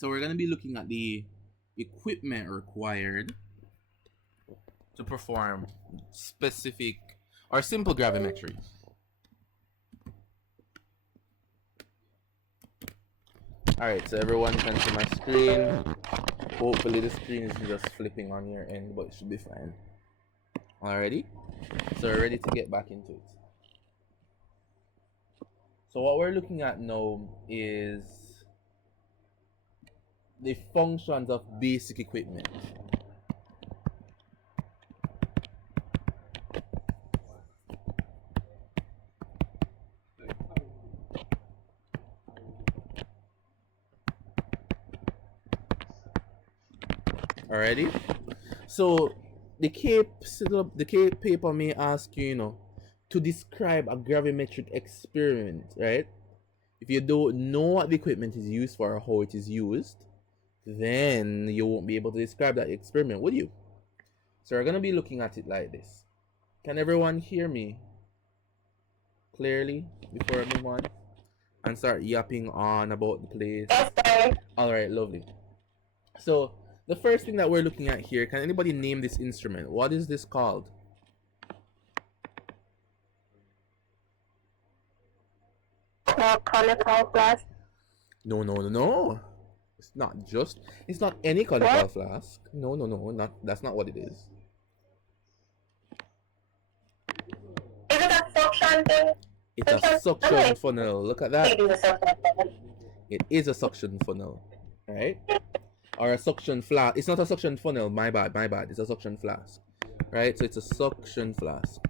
So we're going to be looking at the equipment required to perform specific or simple gravimetry. Alright, so everyone can see my screen. Hopefully the screen is just flipping on your end, but it should be fine. Alrighty? So we're ready to get back into it. So what we're looking at now is the functions of basic equipment. Alrighty? So the K paper may ask you, to describe a gravimetric experiment, right? If you don't know what the equipment is used for or how it is used, then you won't be able to describe that experiment, would you? So we're going to be looking at it like this. Can everyone hear me clearly before I move on and start yapping on about the place? Alright, lovely. So the first thing that we're looking at here, can anybody name this instrument? What is this called? Conical flask. No. It's not any conical flask. No, that's not what it is. Is it a suction thing? It's a suction funnel. Look at that. It is a suction funnel, right? Or a suction flask. It's not a suction funnel. My bad. It's a suction flask, right? So it's a suction flask.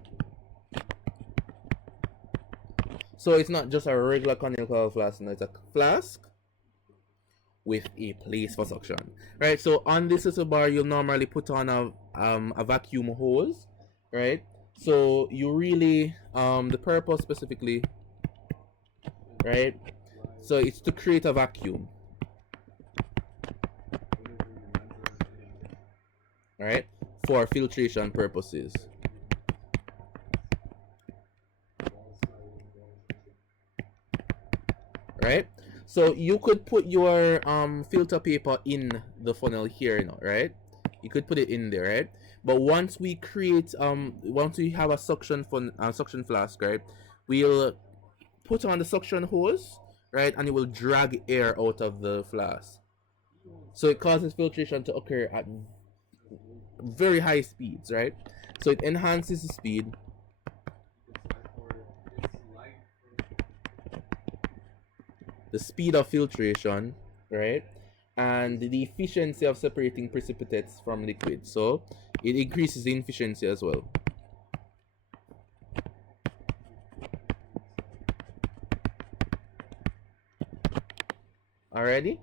So it's not just a regular conical flask. No, it's a flask with a place for suction, right? So on this little bar, you'll normally put on a vacuum hose, right? So you really the purpose specifically, right? So it's to create a vacuum, right? For filtration purposes. Right? So you could put your filter paper in the funnel here, right? You could put it in there, right? But once we create once we have a suction flask, right, we'll put on the suction hose, right, and it will drag air out of the flask. So it causes filtration to occur at very high speeds, right? So it enhances the speed. The speed of filtration, right? And the efficiency of separating precipitates from liquid. So it increases the efficiency as well. Alrighty?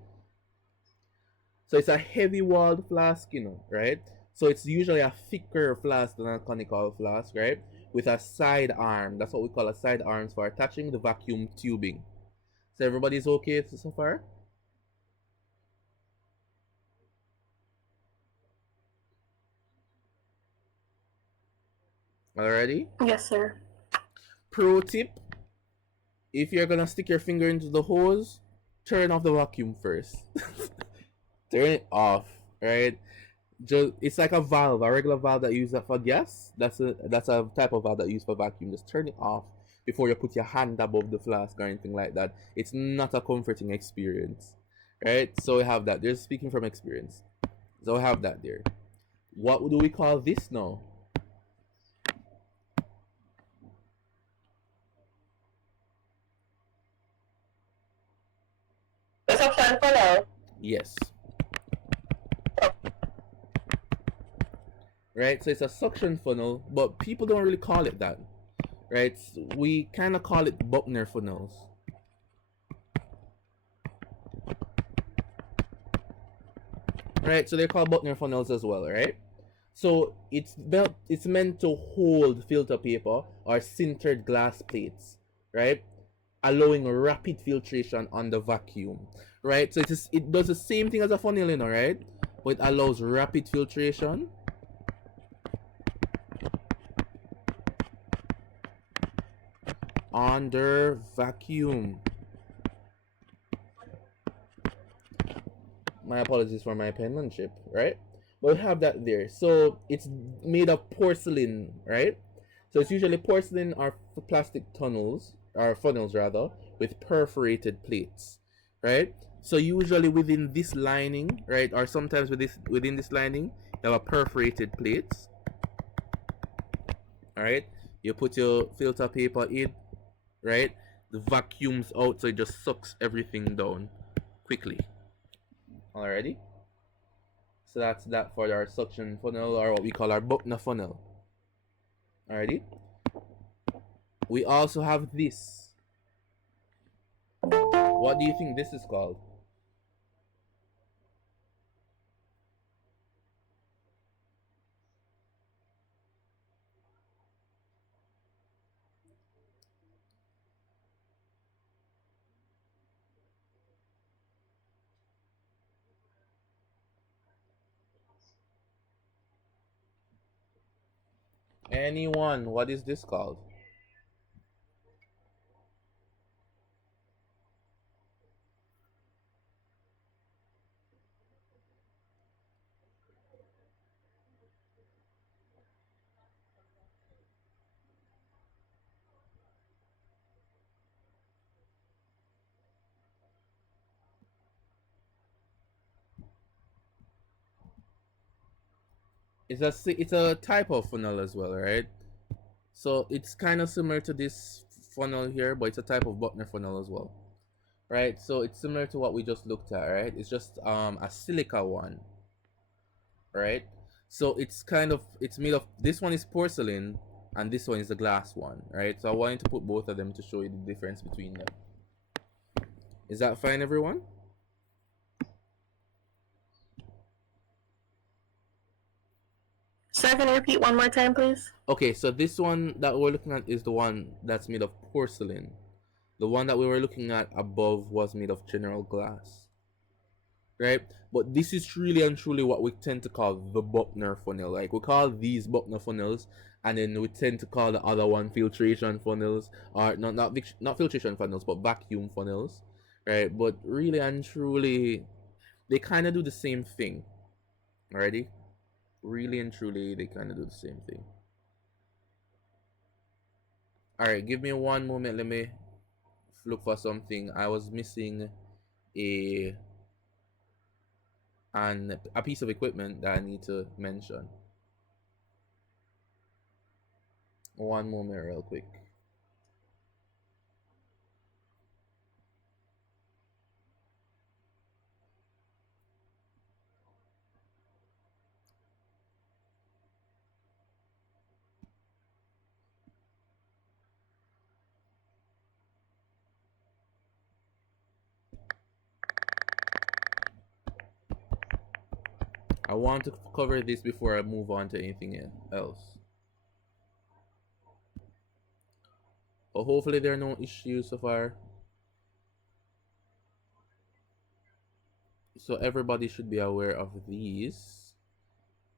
So it's a heavy walled flask, right? So it's usually a thicker flask than a conical flask, right? With a side arm. That's what we call a side arms for attaching the vacuum tubing. So everybody's okay so far? Alrighty? Yes, sir. Pro tip: if you're gonna stick your finger into the hose, turn off the vacuum first. Turn it off, right? It's like a valve, a regular valve that you use for gas. That's a type of valve that you use for vacuum. Just turn it off before you put your hand above the flask or anything like that. It's not a comforting experience, right? So we have that. There's speaking from experience. So we have that there. What do we call this now? The suction funnel. Yes. Right, so it's a suction funnel, but people don't really call it that, right? We kind of call it Buckner funnels. Right, so they're called Buckner funnels as well, right? So it's meant to hold filter paper or sintered glass plates, right? Allowing rapid filtration on the vacuum, right? So it does the same thing as a funnel, right? But it allows rapid filtration under vacuum. My apologies for my penmanship, right? But we have that there. So it's made of porcelain, right? So it's usually porcelain or plastic tunnels, or funnels rather, with perforated plates, right? So usually within this lining, right, or sometimes within this lining, you have a perforated plates. All right, you put your filter paper in, right? The vacuums out, so it just sucks everything down quickly. Alrighty. So that's that for our suction funnel, or what we call our Buckner funnel. Alrighty. We also have this. What do you think this is called? Anyone? What is this called? It's a type of funnel as well, right? So it's kind of similar to this funnel here, but it's a type of Buckner funnel as well, right? So it's similar to what we just looked at, right? It's just a silica one, right? So it's made of, this one is porcelain and this one is the glass one, right? So I wanted to put both of them to show you the difference between them. Is that fine, everyone? Sir, can you repeat one more time, please? Okay, so this one that we're looking at is the one that's made of porcelain. The one that we were looking at above was made of general glass, right? But this is truly and truly what we tend to call the Buckner funnel. Like, we call these Buckner funnels, and then we tend to call the other one filtration funnels, or not filtration funnels, but vacuum funnels, right? But really and truly, they kind of do the same thing. Alrighty, really and truly, they kind of do the same thing. Alright, give me one moment. Let me look for something. I was missing a a piece of equipment that I need to mention. One moment, real quick. I want to cover this before I move on to anything else. But hopefully there are no issues so far. So everybody should be aware of these.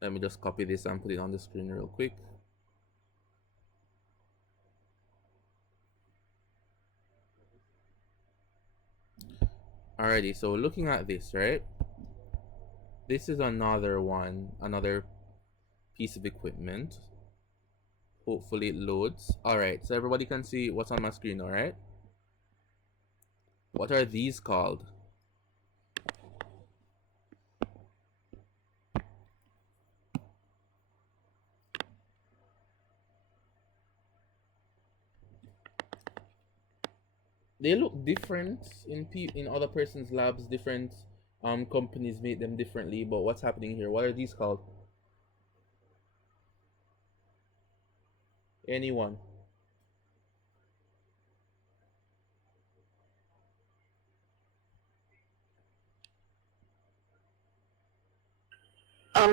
Let me just copy this and put it on the screen real quick. Alrighty, so looking at this, right? This is another one, another piece of equipment. Hopefully it loads. Alright, so everybody can see what's on my screen, alright? What are these called? They look different in other person's labs. Different companies make them differently, but what's happening here? What are these called? Anyone?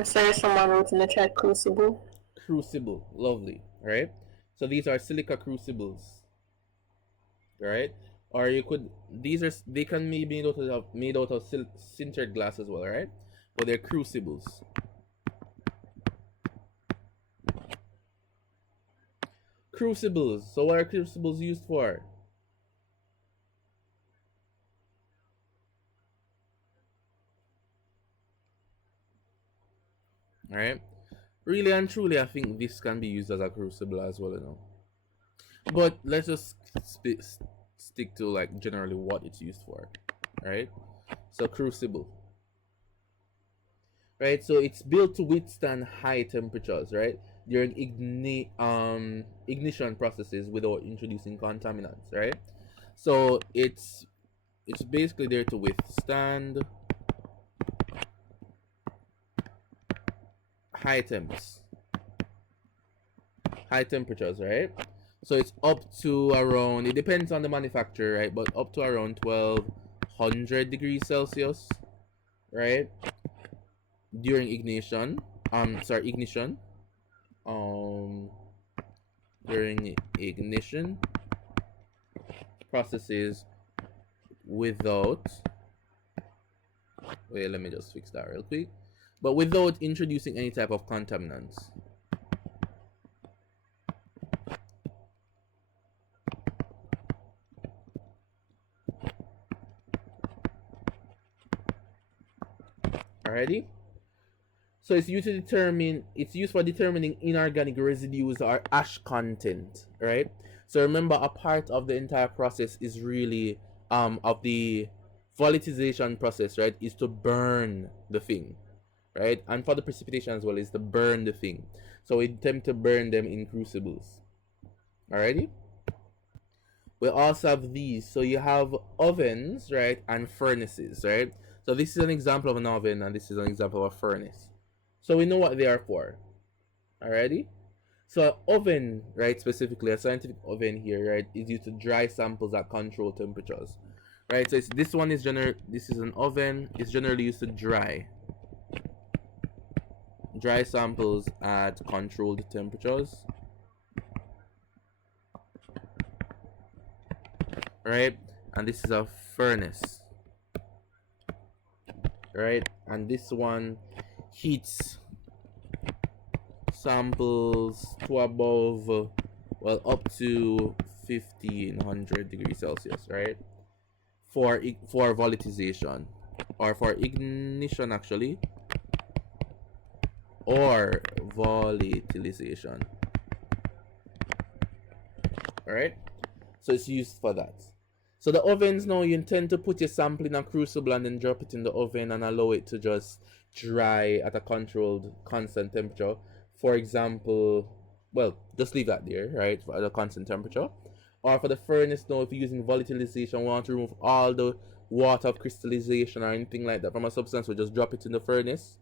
Sir, someone wrote in the chat crucible. Crucible, lovely. All right. So these are silica crucibles. All right. Or you could, they can be made out of sintered glass as well, right? But they're crucibles. Crucibles. So what are crucibles used for? All right. Really and truly, I think this can be used as a crucible as well, you know. But let's just stick to like generally what it's used for, right? So crucible, right? So it's built to withstand high temperatures, right? During ignition processes without introducing contaminants, right? So it's basically there to withstand high temps, high temperatures, right? So it's up to around, it depends on the manufacturer, right? But up to around 1200 degrees Celsius, right? During ignition, ignition, um, during ignition processes without, wait, let me just fix that real quick, but without introducing any type of contaminants. Alrighty. So it's used for determining inorganic residues or ash content, right? So remember, a part of the entire process is really of the volatilization process, right? Is to burn the thing, right? And for the precipitation as well is to burn the thing. So we attempt to burn them in crucibles. Alrighty. We also have these. So you have ovens, right, and furnaces, right? So this is an example of an oven, and this is an example of a furnace. So we know what they are for. Alrighty? So oven, right, specifically a scientific oven here, right, is used to dry samples at controlled temperatures. Right? So this one is this is an oven, it's generally used to dry samples at controlled temperatures. Right? And this is a furnace. Right? And this one heats samples to above, well, up to 1500 degrees Celsius, right? For volatilization, or for ignition actually, or volatilization. Alright? So it's used for that. So the ovens now, you intend to put your sample in a crucible and then drop it in the oven and allow it to just dry at a controlled constant temperature. For example, well, just leave that there, right, at a constant temperature. Or for the furnace now, if you're using volatilization, we want to remove all the water of crystallization or anything like that from a substance, we just drop it in the furnace.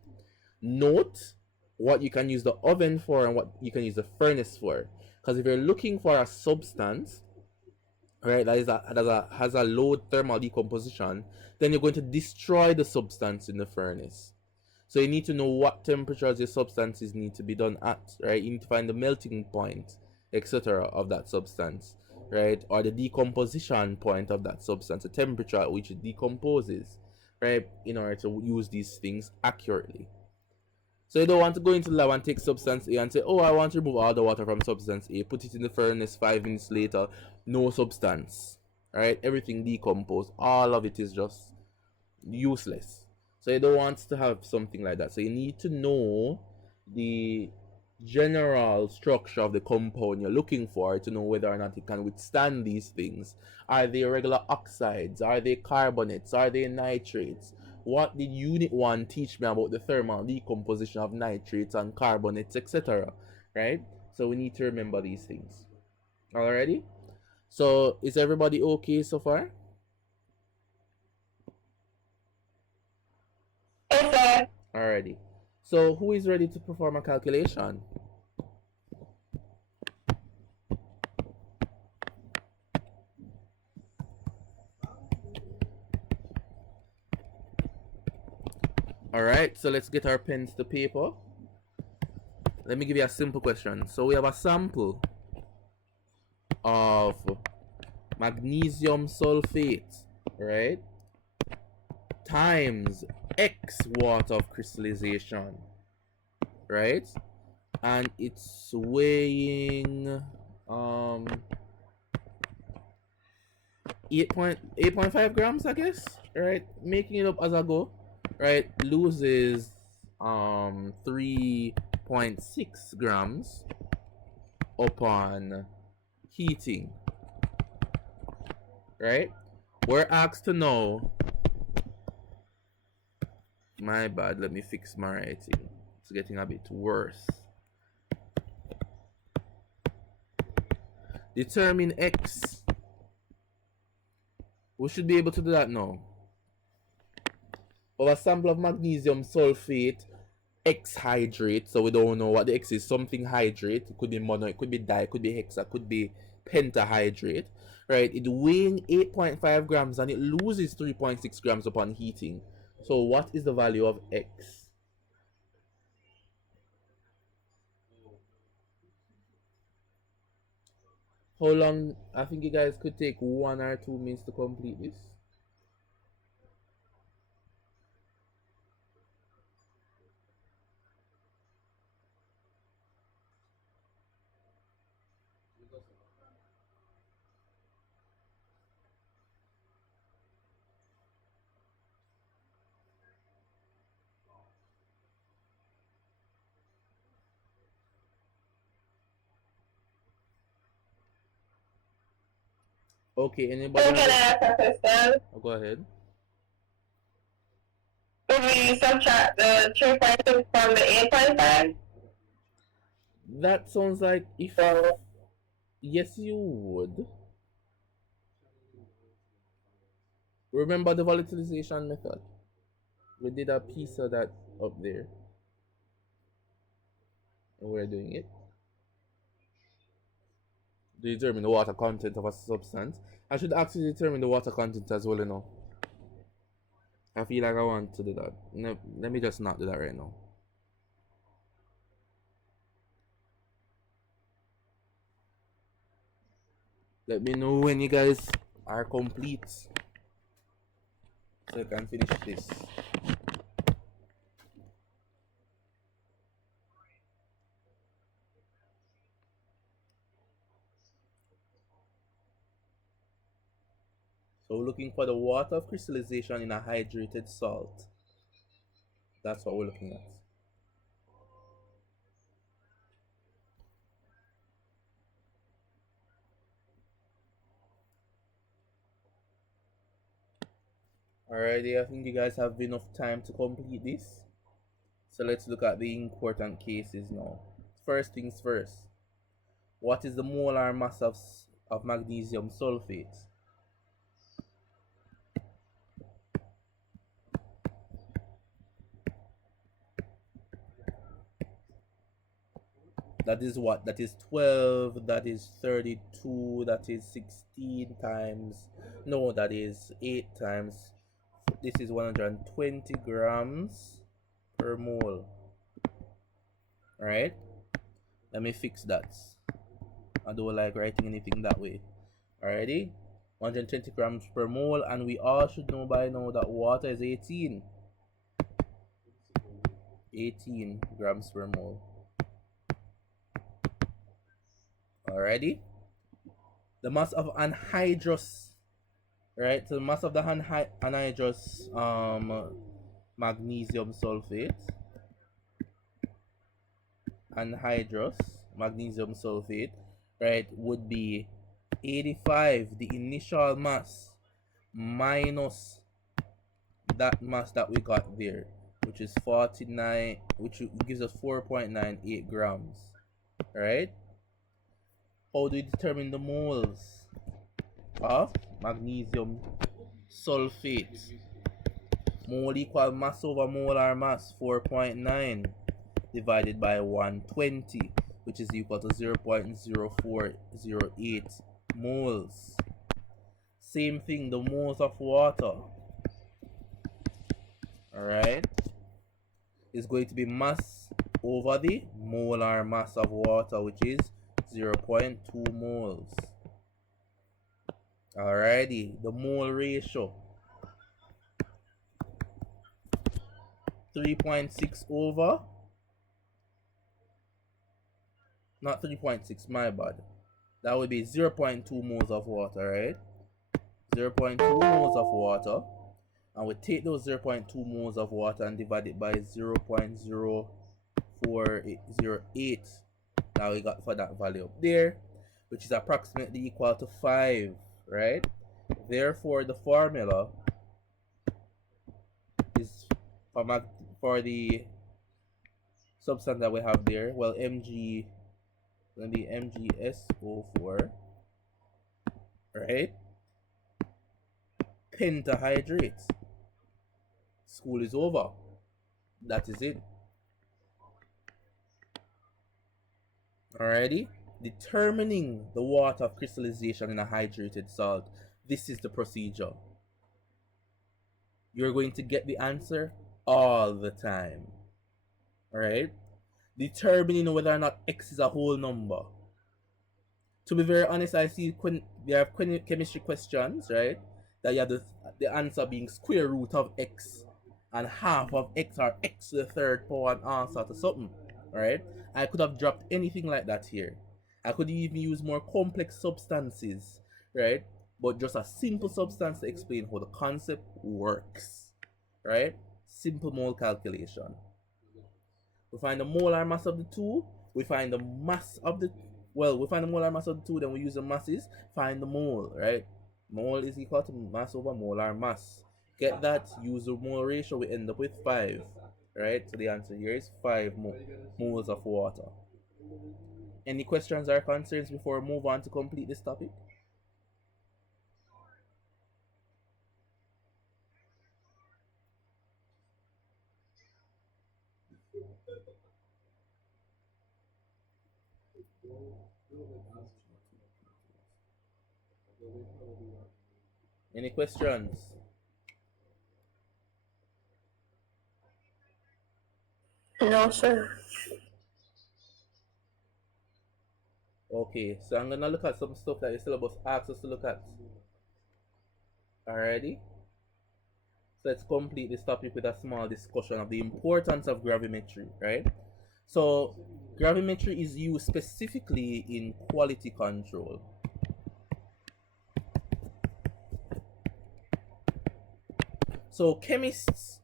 Note what you can use the oven for and what you can use the furnace for. Because if you're looking for a substance, right, that has a low thermal decomposition, then you're going to destroy the substance in the furnace. So you need to know what temperatures your substances need to be done at, right? You need to find the melting point, etc. of that substance, right? Or the decomposition point of that substance, the temperature at which it decomposes, right? In order to use these things accurately. So you don't want to go into the lab and take substance A and say, oh, I want to remove all the water from substance A, put it in the furnace, 5 minutes later, no substance, right? Everything decomposed, all of it is just useless. So you don't want to have something like that. So you need to know the general structure of the compound you're looking for to know whether or not it can withstand these things. Are they regular oxides? Are they carbonates? Are they nitrates? What did Unit 1 teach me about the thermal decomposition of nitrates and carbonates, etc.? Right? So we need to remember these things. Alrighty? So is everybody okay so far? Okay. Alrighty. So who is ready to perform a calculation? Alright, so let's get our pens to paper. Let me give you a simple question. So we have a sample of magnesium sulfate, right? Times X water of crystallization, right? And it's weighing 8.5 grams, I guess, right? Making it up as I go, right? Loses 3.6 grams upon heating, right? We're asked to know, my bad, let me fix my writing. It's getting a bit worse. Determine X. We should be able to do that now. Of a sample of magnesium sulfate X hydrate, so we don't know what the X is, something hydrate. It could be mono, it could be di, it could be hexa, it could be pentahydrate, right? It weighing 8.5 grams and it loses 3.6 grams upon heating. So what is the value of X? How long? I think you guys could take 1 or 2 minutes to complete this. Okay, anybody? So can I ask a question? Oh, go ahead. Would we subtract the 3.6 from the 8.5? That sounds like if yes, you would. Remember the volatilization method? We did a piece of that up there, and we're doing it. Determine the water content of a substance. I should actually determine the water content as well, you know. I feel like I want to do that. No, let me just not do that right now. Let me know when you guys are complete, so I can finish this. So we're looking for the water of crystallization in a hydrated salt. That's what we're looking at. Alrighty, I think you guys have enough time to complete this. So let's look at the important cases now. First things first. What is the molar mass of magnesium sulfate? That is what? That is 12, that is 32, that is 16 times. No, that is 8 times. This is 120 grams per mole. Alright? Let me fix that. I don't like writing anything that way. Alrighty? 120 grams per mole, and we all should know by now that water is 18 grams per mole. Alrighty? The mass of anhydrous, right? So the mass of the anhydrous magnesium sulfate, right, would be 85, the initial mass, minus that mass that we got there, which is 49, which gives us 4.98 grams, right? How do we determine the moles of magnesium sulfate? Mole equal mass over molar mass, 4.9 divided by 120, which is equal to 0.0408 moles. Same thing, the moles of water, alright, is going to be mass over the molar mass of water, which is 0.2 moles. Alrighty, the mole ratio, 3.6 over, not 3.6, my bad. That would be 0.2 moles of water, right? 0.2 moles of water And we take those 0.2 moles of water and divide it by 0.04808 that we got for that value up there, which is approximately equal to 5, right? Therefore, the formula is for the substance that we have there, well, Mg, going to be MgSO4, right? Pentahydrate. School is over. That is it. Alrighty? Determining the water of crystallization in a hydrated salt. This is the procedure. You're going to get the answer all the time. Alright? Determining whether or not X is a whole number. To be very honest, I see there are chemistry questions, right? That you have the answer being square root of X and half of X or X to the third power and answer to something, right? I could have dropped anything like that here. I could even use more complex substances, right? But just a simple substance to explain how the concept works, right? Simple mole calculation. We find the molar mass of the two. We find the mass of the, well, we find the molar mass of the two, then we use the masses, find the mole, right? Mole is equal to mass over molar mass. Get that, use the mole ratio, we end up with 5, right? So the answer here is 5 moles of water. Any questions or concerns before we move on to complete this topic? Any questions? No, sir. Okay, so I'm gonna look at some stuff that the syllabus asks us to look at. Alrighty? So let's complete this topic with a small discussion of the importance of gravimetry, right? So gravimetry is used specifically in quality control. So chemists,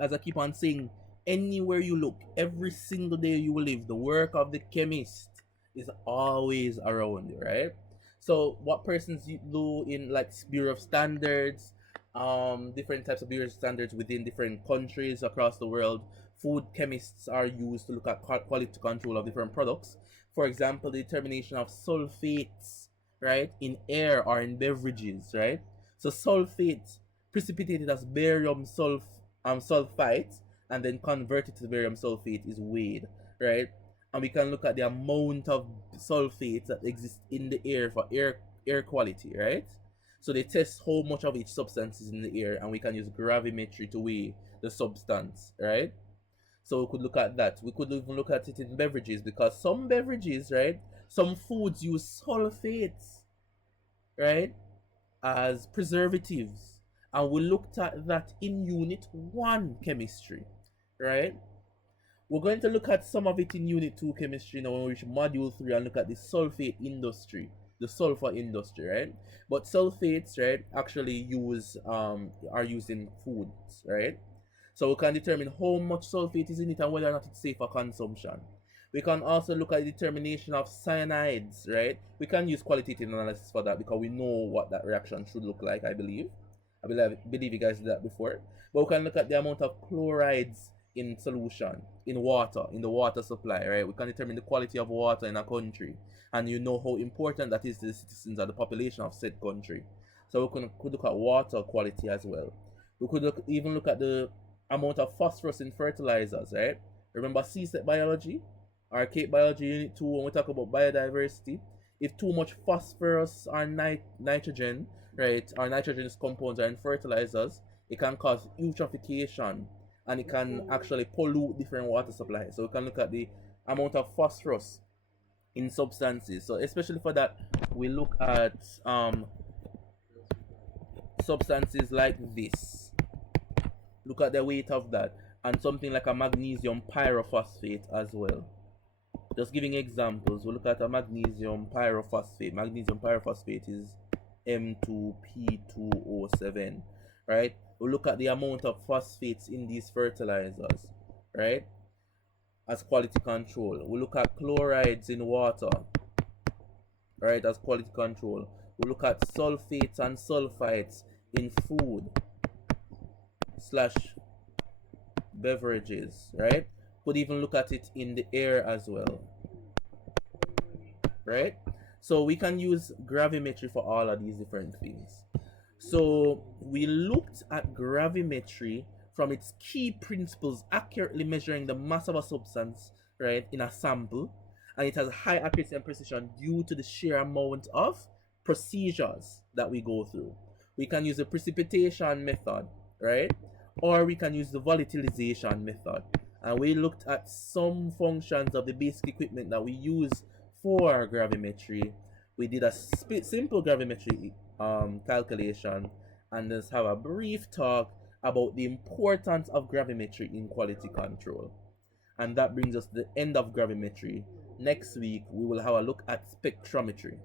as I keep on saying, anywhere you look, every single day you will live, the work of the chemist is always around you, right? So what persons do in like Bureau of Standards, different types of Bureau of Standards within different countries across the world, food chemists are used to look at quality control of different products. For example, the determination of sulfates, right, in air or in beverages, right? So sulfates precipitated as barium sulfite and then converted to barium sulfate is weighed, right? And we can look at the amount of sulfates that exist in the air for air quality, right? So they test how much of each substance is in the air, and we can use gravimetry to weigh the substance, right? So we could look at that. We could even look at it in beverages, because some beverages, right, some foods use sulfates, right, as preservatives. And we looked at that in Unit 1 chemistry, right? We're going to look at some of it in Unit 2 chemistry now when we reach Module 3 and look at the sulfate industry, the sulfur industry, right? But sulfates, right, actually are used in foods, right? So we can determine how much sulfate is in it and whether or not it's safe for consumption. We can also look at the determination of cyanides, right? We can use qualitative analysis for that because we know what that reaction should look like, I believe. I believe you guys did that before. But we can look at the amount of chlorides in solution, in water, in the water supply, right? We can determine the quality of water in a country. And you know how important that is to the citizens of the population of said country. So we could look at water quality as well. We could even look at the amount of phosphorus in fertilizers, right? Remember CSET biology? Archaic biology unit 2 when we talk about biodiversity. If too much phosphorus or nitrogen, right, or nitrogenous compounds are in fertilizers, it can cause eutrophication and it can actually pollute different water supplies. So we can look at the amount of phosphorus in substances. So especially for that, we look at substances like this. Look at the weight of that, and something like a magnesium pyrophosphate as well. Just giving examples, we'll look at a magnesium pyrophosphate. Magnesium pyrophosphate is M2P2O7, right? We look at the amount of phosphates in these fertilizers, right? As quality control. We look at chlorides in water, right? As quality control. We look at sulfates and sulfites in food slash beverages, right? Could even look at it in the air as well, right? So we can use gravimetry for all of these different things. So we looked at gravimetry from its key principles, accurately measuring the mass of a substance, right, in a sample, and it has high accuracy and precision due to the sheer amount of procedures that we go through. We can use the precipitation method, right, or we can use the volatilization method. And we looked at some functions of the basic equipment that we use for gravimetry. We did a simple gravimetry calculation, and just have a brief talk about the importance of gravimetry in quality control. And that brings us to the end of gravimetry. Next week, we will have a look at spectrometry.